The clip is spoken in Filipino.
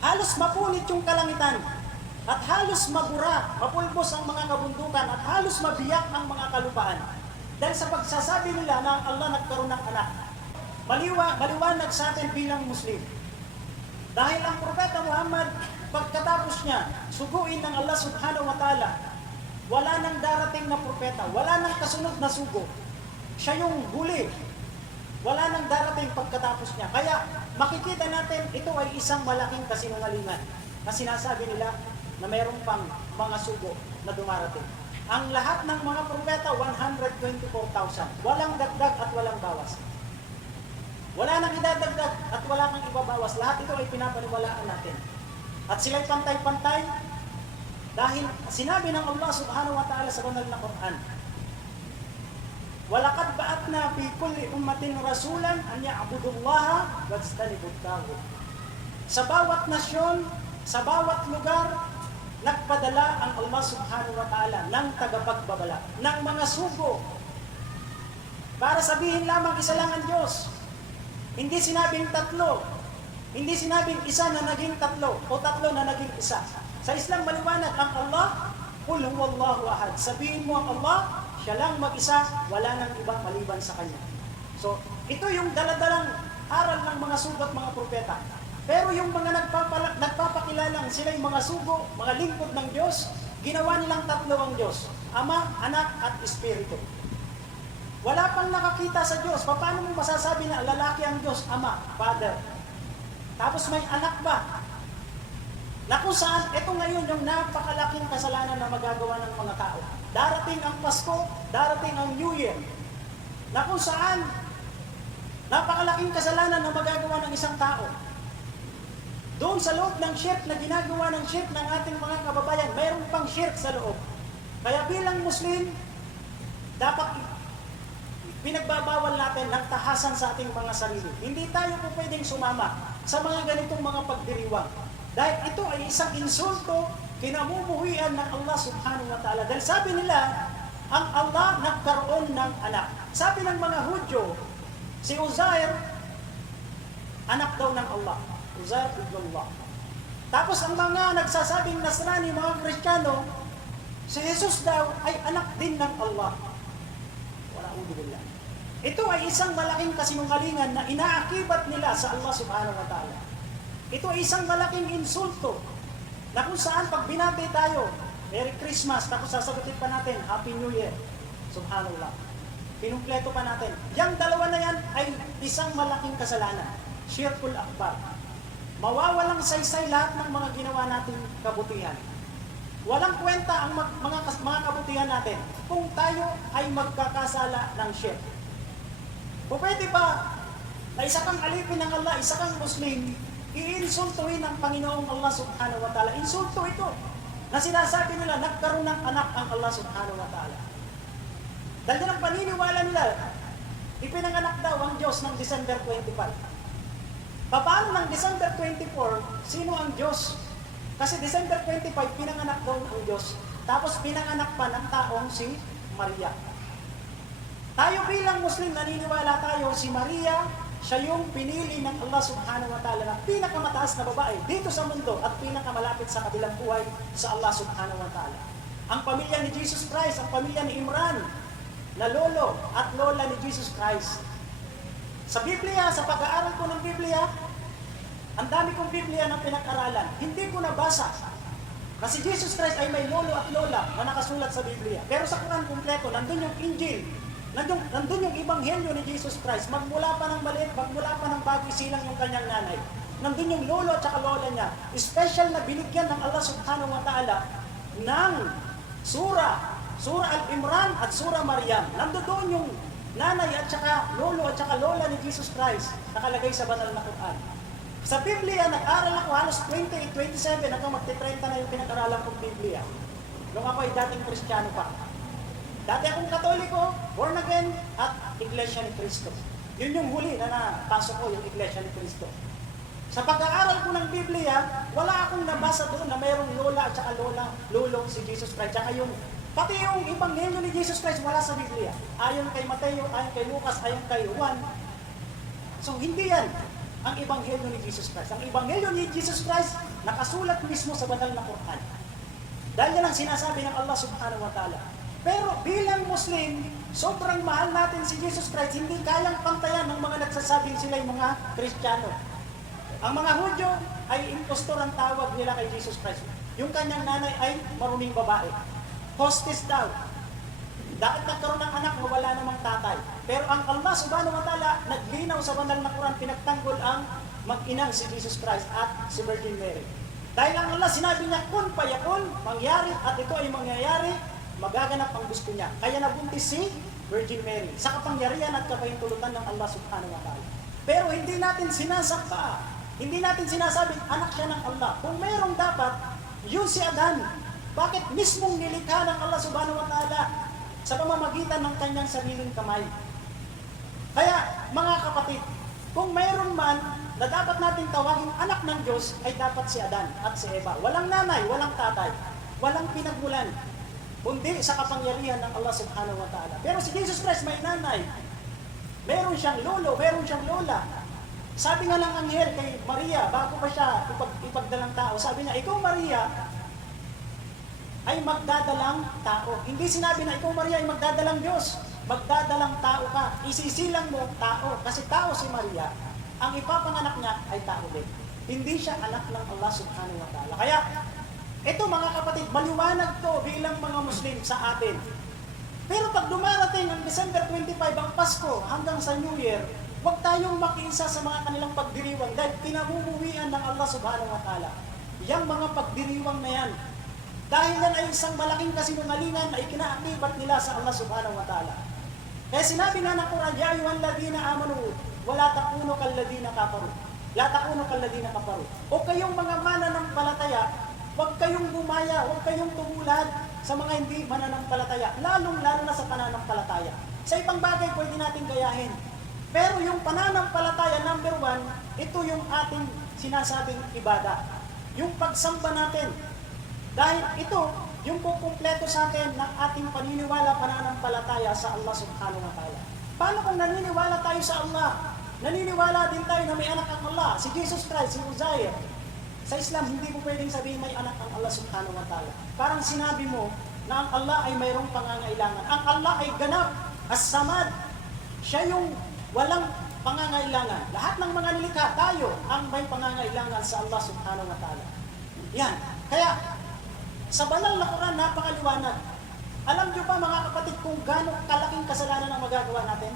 halos mapunit yung kalangitan, at halos mabura, mapulbos ang mga kabundukan, at halos mabiyak ang mga kalupaan. Dahil sa pagsasabi nila na Allah nagkaroon ng anak. Maliwanag sa atin bilang Muslim. Dahil ang Propeta Muhammad, pagkatapos niya, suguin ng Allah subhanahu wa ta'ala, wala nang darating na propeta, wala nang kasunod na sugo. Siya yung huli. Wala nang darating pagkatapos niya. Kaya makikita natin, ito ay isang malaking kasinungalingan na sinasabi nila na mayroon pang mga sugo na dumarating. Ang lahat ng mga propeta, 124,000. Walang dagdag at walang bawas. Wala nang idadagdag at wala nang ibabawas. Lahat ito ay pinapaniwalaan natin. At sila'y pantay-pantay dahil sinabi ng Allah subhanahu wa ta'ala sa banal na Quran, وَلَقَدْ بَعَثْنَا فِي كُلِّ أُمَّةٍ رَسُولًا أَنْ يَعْبُدُوا اللَّهَ وَاجْتَنِبُوا الطَّاغُوتَ. Sa bawat nasyon, sa bawat lugar, nagpadala ang Allah subhanahu wa ta'ala ng tagapagbabala, ng mga sugo, para sabihin lamang isa lang ang Diyos. Hindi sinabing tatlo, hindi sinabing isa na naging tatlo, o tatlo na naging isa. Sa Islam maliwanag ang Allah, Qul huwallahu ahad. Sabihin mo ang Allah, siya lang mag-isa, wala nang ibang maliban sa Kanya. So, ito yung daladalang aral ng mga sugo at mga propeta. Pero yung mga nagpapakilalang sila'y mga sugo, mga lingkod ng Diyos, ginawa nilang tatlo ang Diyos, Ama, Anak, at Espiritu. Wala pang nakakita sa Diyos. Paano mo masasabi na lalaki ang Diyos? Ama, Father. Tapos may anak ba? Na kung saan, ito ngayon yung napakalaking kasalanan na magagawa ng mga tao. Darating ang Pasko, darating ang New Year. Na kung saan, napakalaking kasalanan na magagawa ng isang tao. Doon sa loob ng shirk na ginagawa ng shirk ng ating mga kababayan, mayroon pang shirk sa loob. Kaya bilang Muslim, dapat pinagbabawal natin ng tahasan sa ating mga sarili. Hindi tayo po pwedeng sumama sa mga ganitong mga pagdiriwang. Dahil ito ay isang insulto kinamumuhian ng Allah subhanahu wa ta'ala. Dahil sabi nila, ang Allah nagkaroon ng anak. Sabi ng mga Hudyo, si Uzair, anak daw ng Allah. Uzair ibn Allah. Tapos ang mga nagsasabing Nasrani, mga Kristiyano, si Jesus daw ay anak din ng Allah. Wala ubilillah. Ito ay isang malaking kasinungalingan na inaakibat nila sa Allah subhanahu wa ta'ala. Ito ay isang malaking insulto na kung saan pag binati tayo, Merry Christmas, tapos sasagutin pa natin, Happy New Year. Subhanallah. Pinumpleto pa natin. Yang dalawa na yan ay isang malaking kasalanan. Shirkul akbar. Mawawalang saysay lahat ng mga ginawa nating kabutihan. Walang kwenta ang mga kabutihan natin kung tayo ay magkakasala ng shirk. O pwede ba na isa kang alipin ng Allah, isa kang Muslim, iinsultuhin ng Panginoong Allah subhanahu wa ta'ala? Insulto ito na sinasabi nila nagkaroon ng anak ang Allah subhanahu wa ta'ala. Dahil ng paniniwala nila, ipinanganak daw ang Diyos ng December 25. Paano ng December 24, sino ang Diyos? Kasi December 25, pinanganak daw ang Diyos. Tapos pinanganak pa ng taong si Maria. Tayo bilang Muslim, naniniwala tayo si Maria, siya yung pinili ng Allah subhanahu wa ta'ala na pinakamataas na babae dito sa mundo at pinakamalapit sa kabilang buhay sa Allah subhanahu wa ta'ala. Ang pamilya ni Jesus Christ, ang pamilya ni Imran, na lolo at lola ni Jesus Christ. Sa Biblia, sa pag-aaral ko ng Biblia, ang dami kong Biblia na pinag-aralan, hindi ko nabasa na si Jesus Christ ay may lolo at lola na nakasulat sa Biblia. Pero sa Quran kumpleto, nandun yung Injil, nandun yung Ebanghelyo ni Jesus Christ. Magmula pa ng maliit, magmula pa ng bago silang yung kanyang nanay. Nandun yung lolo at saka lola niya. Special na binigyan ng Allah subhanahu wa ta'ala ng Surah Al-Imran at Surah Maryam. Nandun doon yung nanay at saka lolo at saka lola ni Jesus Christ nakalagay sa banal na Quran. Sa Biblia, nag-aral ako halos 28, 27 hanggang magti-30 na yung pinag-aralan kong Biblia. Nung ako ay dating Kristiyano pa. Dati akong Katoliko, born again, at Iglesia ni Cristo. Yun yung huli na napasok ko, yung Iglesia ni Cristo. Sa pag-aaral ko ng Biblia, wala akong nabasa doon na mayroong lola at saka lolong si Jesus Christ. Tsaka yung, pati yung Ebanghelyo ni Jesus Christ wala sa Biblia. Ayon kay Mateo, ayon kay Lucas, ayon kay Juan. So hindi yan. ang Ebanghelyo ni Jesus Christ. Ang Ebanghelyo ni Jesus Christ, nakasulat mismo sa banal na Quran. Dahil yan ang sinasabi ng Allah subhanahu wa ta'ala. Pero bilang Muslim, sobrang mahal natin si Jesus Christ, hindi kayang pantayan ng mga nagsasabing sila yung mga Kristiyano. Ang mga Hudyo ay impostor ang tawag nila kay Jesus Christ. Yung kanyang nanay ay maruming babae. Hostess daw. Dahil nagkaroon ng anak, wala namang tatay. Pero ang Allah subhanahu wa ta'ala, naglinaw sa banal na Quran, pinagtanggol ang mag-inang si Jesus Christ at si Virgin Mary. Dahil ang Allah sinabi niya, kun payakun, mangyari, at ito ay mangyayari, magaganap ang gusto niya. Kaya nabuntis si Virgin Mary sa kapangyarihan at kapahintulutan ng Allah subhanahu wa ta'ala. Pero hindi natin sinasakpa, hindi natin sinasabing anak siya ng Allah. Kung mayroong dapat, yun si Adan. Bakit mismong nilikha ng Allah subhanahu wa ta'ala sa pamamagitan ng kanyang sariling kamay? Kaya mga kapatid, kung mayroon man na dapat natin tawagin anak ng Diyos, ay dapat si Adan at si Eva. Walang nanay, walang tatay, walang pinagmulan, kundi sa kapangyarihan ng Allah subhanahu wa ta'ala. Pero si Jesus Christ may nanay. Meron siyang lolo, meron siyang lola. Sabi nga ng anghel kay Maria, bago pa siya ipagdalang tao, sabi niya, ikaw Maria, ay magdadalang tao. Hindi sinabi na ikaw Maria ay magdadalang Diyos. Magdadalang tao ka. Isisilang mo tao. Kasi tao si Maria. Ang ipapanganak niya ay tao din. Hindi siya anak ng Allah subhanahu wa ta'ala. Kaya, ito mga kapatid, maliwanag to bilang mga Muslim sa atin. Pero pag dumarating ang December 25, ang Pasko, hanggang sa New Year, huwag tayong makiisa sa mga kanilang pagdiriwang dahil pinamumuwian ng Allah subhanahu wa ta'ala. Yang mga pagdiriwang na yan, dahil yan ay isang malaking kasinungalingan na ikinaakibat nila sa Allah subhanahu wa ta'ala. Kaya sinabi nga ng Quran, ya ayyuhal ladina amanu, wala takunu kalladina kafaru. La takunu kalladina kafaru. O kayong mga mananampalataya, huwag kayong gumaya, huwag kayong tumulad sa mga hindi mananampalataya, lalong-lalo na sa pananampalataya. Sa ibang bagay pwede natin gayahin. Pero yung pananampalataya, number 1, ito yung ating sinasabing ibada. Yung pagsamba natin. Dahil ito, yung kukumpleto sa atin ng ating paniniwala, pananampalataya sa Allah subhanahu wa ta'ala. Paano kung naniniwala tayo sa Allah? Naniniwala din tayo na may anak ang Allah, si Jesus Christ, si Uzair. Sa Islam, hindi mo pwedeng sabihin may anak ang Allah subhanahu wa ta'ala. Parang sinabi mo na ang Allah ay mayroong pangangailangan. Ang Allah ay ganap, as-samad. Siya yung walang pangangailangan. Lahat ng mga nilikha, tayo ang may pangangailangan sa Allah subhanahu wa ta'ala. Yan. Kaya, sa banal na Quran, napakaliwanag. Alam nyo ba mga kapatid kung gaano kalaking kasalanan ang magagawa natin?